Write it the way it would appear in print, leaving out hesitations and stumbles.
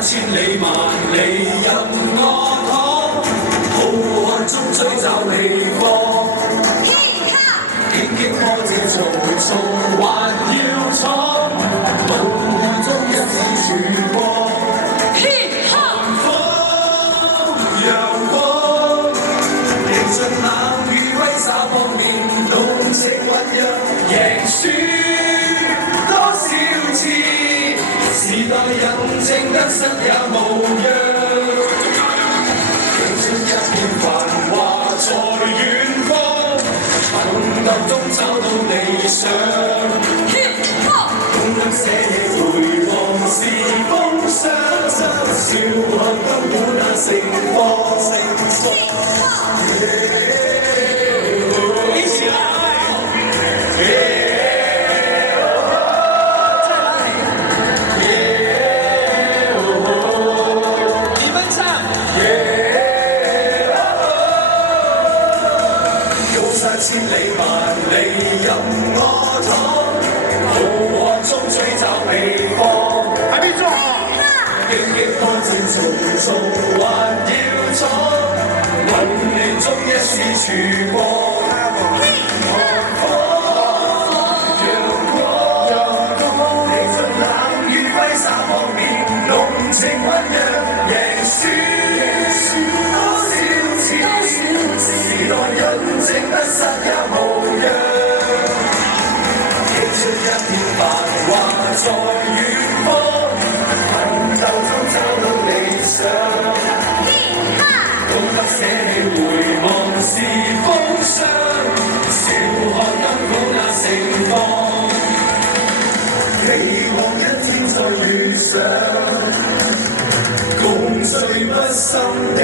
千里萬里任我闖，浩瀚中追找你方。荊棘波折重重還要闖，霧中一絲曙光。寒風陽光，迎着冷雨揮灑鋒面，濃情醞釀贏輸多少次。時代人證得失也無恙，青春一片繁華在遠方，奮鬥中找到理想。懂得捨棄回望是風霜，笑看今古那盛況。一起來！千里萬里任我闖，浩瀚中追找秘方。喺邊裝啊？荊棘波折重重還要闖，混亂中一絲曙光。寒風陽光，迎着冷雨揮灑鋒面，濃情醞釀贏輸多少次。時代印證得失也無恙，青春一片繁華在遠方，奮鬥中找到理想。懂得捨棄回望是風霜，笑看燈火那盛況。期望一天再遇上，共聚不心的